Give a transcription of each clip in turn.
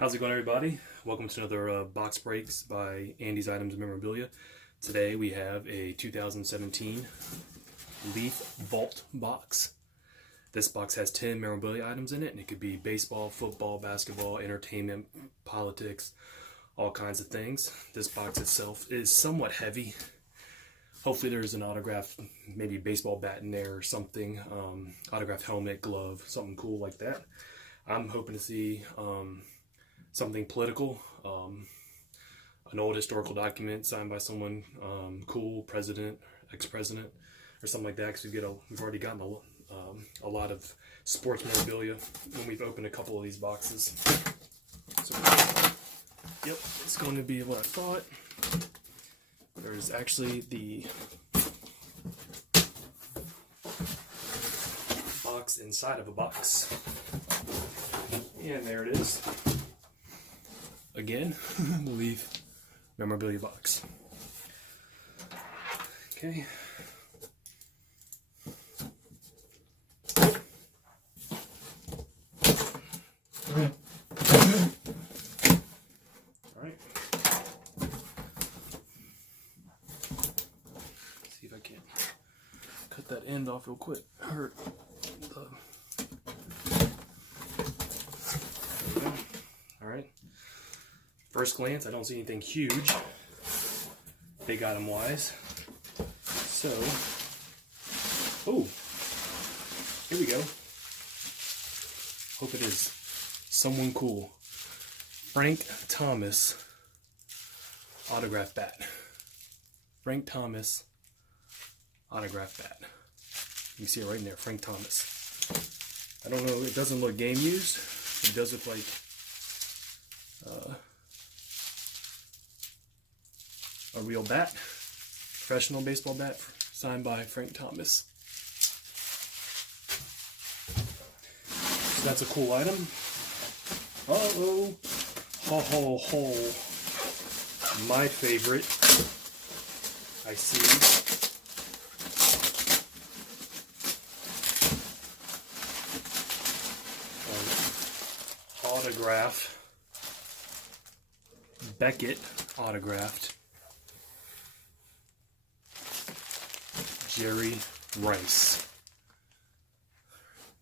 How's it going, everybody? Welcome to another box breaks by Andy's Items and Memorabilia. Today we have a 2017 Leaf Vault box. This box has 10 memorabilia items in it, and it could be baseball, football, basketball, entertainment, politics, all kinds of things. This box itself is somewhat heavy. Hopefully there's an autographed, maybe baseball bat in there or something, autographed helmet, glove, something cool like that. I'm hoping to see something political, an old historical document signed by someone cool, president, ex-president, or something like that. Because we've already gotten a lot of sports memorabilia when we've opened a couple of these boxes. So, yep, it's going to be what I thought. There's actually the box inside of a box, and there it is. Again, the Leaf memorabilia box. Okay. Alright. See if I can cut that end off real quick. Hurt the. There we go. Alright. First glance, I don't see anything huge, big item wise. So, oh, here we go. Hope it is someone cool. Frank Thomas autograph bat. Frank Thomas autograph bat. You can see it right in there, Frank Thomas. I don't know, it doesn't look game used. It does look like a real bat, professional baseball bat, signed by Frank Thomas. So that's a cool item. Uh-oh. Ho, ho, ho. My favorite. I see. Autograph. Beckett autographed. Jerry Rice,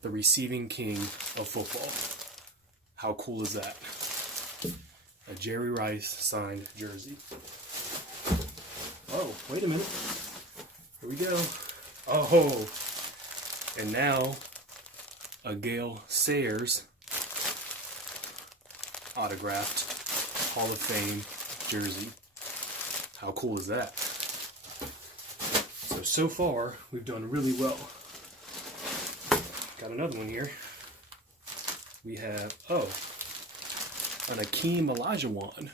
the receiving king of football. How cool is that? A Jerry Rice signed jersey. Oh, wait a minute. Here we go. Oh, and now a Gale Sayers autographed Hall of Fame jersey. How cool is that? So far, we've done really well. Got another one here. We have, an Akeem Olajuwon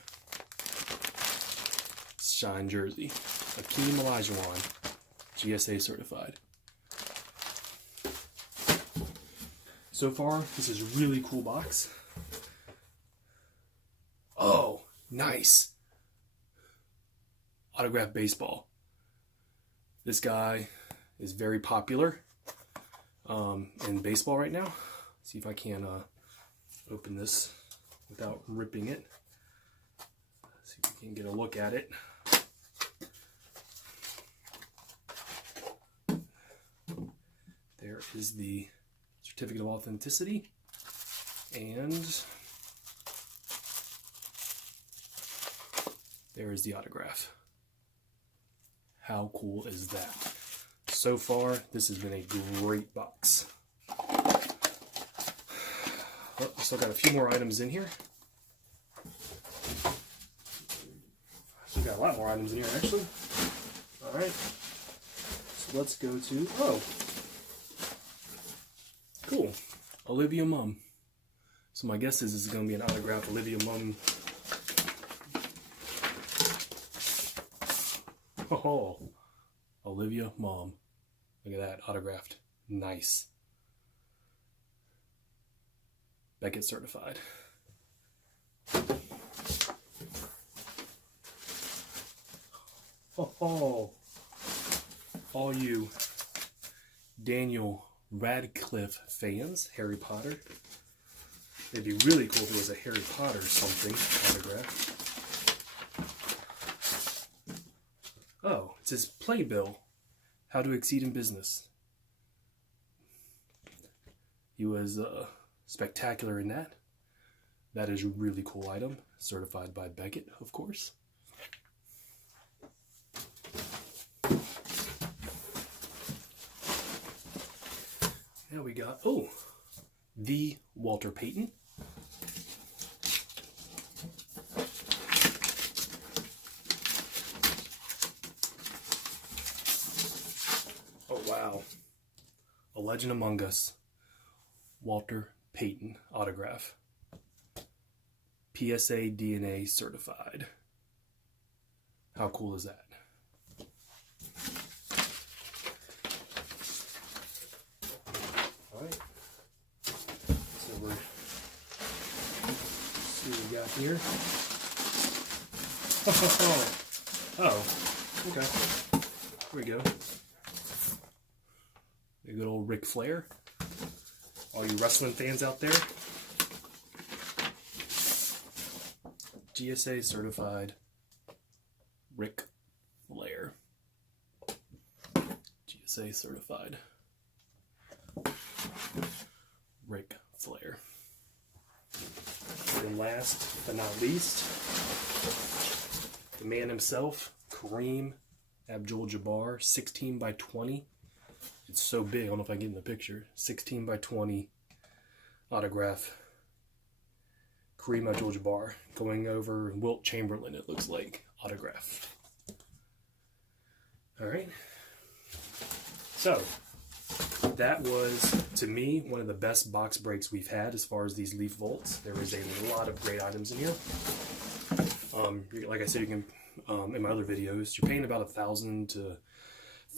signed jersey. Akeem Olajuwon, GSA certified. So far, this is a really cool box. Oh, nice. Autographed baseball. This guy is very popular in baseball right now. See if I can open this without ripping it. See if we can get a look at it. There is the certificate of authenticity, and there is the autograph. How cool is that? So far, this has been a great box. Oh, still got a few more items in here. Still got a lot more items in here, actually. All right. So let's go to, cool. Olivia Munn. So my guess is this is going to be an autographed Olivia Munn. Oh, Olivia Mom. Look at that, autographed. Nice. Beckett certified. Oh, all you Daniel Radcliffe fans, Harry Potter. It'd be really cool if it was a Harry Potter something autograph. Oh, it says Playbill, How to Exceed in Business. He was spectacular in that. That is a really cool item, certified by Beckett, of course. Now we got, oh, the Walter Payton. Oh, wow. A Legend Among Us. Walter Payton autograph. PSA DNA certified. How cool is that? Alright. So we're see what we got here. Oh, okay. Here we go. A good old Ric Flair. All you wrestling fans out there. GSA certified Ric Flair. GSA certified Ric Flair. And last but not least, the man himself, Kareem Abdul-Jabbar, 16 by 20. It's so big, I don't know if I can get in the picture. 16 by 20 autograph. Kareem Abdul-Jabbar going over Wilt Chamberlain, it looks like, autograph. Alright. So, that was, to me, one of the best box breaks we've had as far as these Leaf Vaults. There is a lot of great items in here. Like I said, you can, in my other videos, you're paying about $1,000 to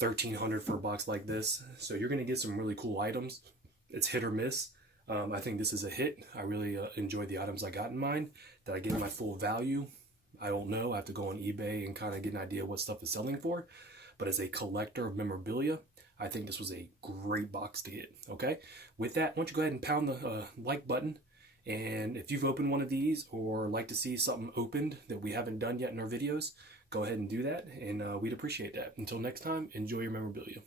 $1,300 for a box like this. So you're going to get some really cool items. It's hit or miss. I think this is a hit. I really enjoyed the items I got in mine. Did I get my full value? I don't know. I have to go on eBay and kind of get an idea what stuff is selling for. But as a collector of memorabilia, I think this was a great box to get. Okay? With that, why don't you go ahead and pound the like button. And if you've opened one of these or like to see something opened that we haven't done yet in our videos, go ahead and do that. And we'd appreciate that. Until next time, enjoy your memorabilia.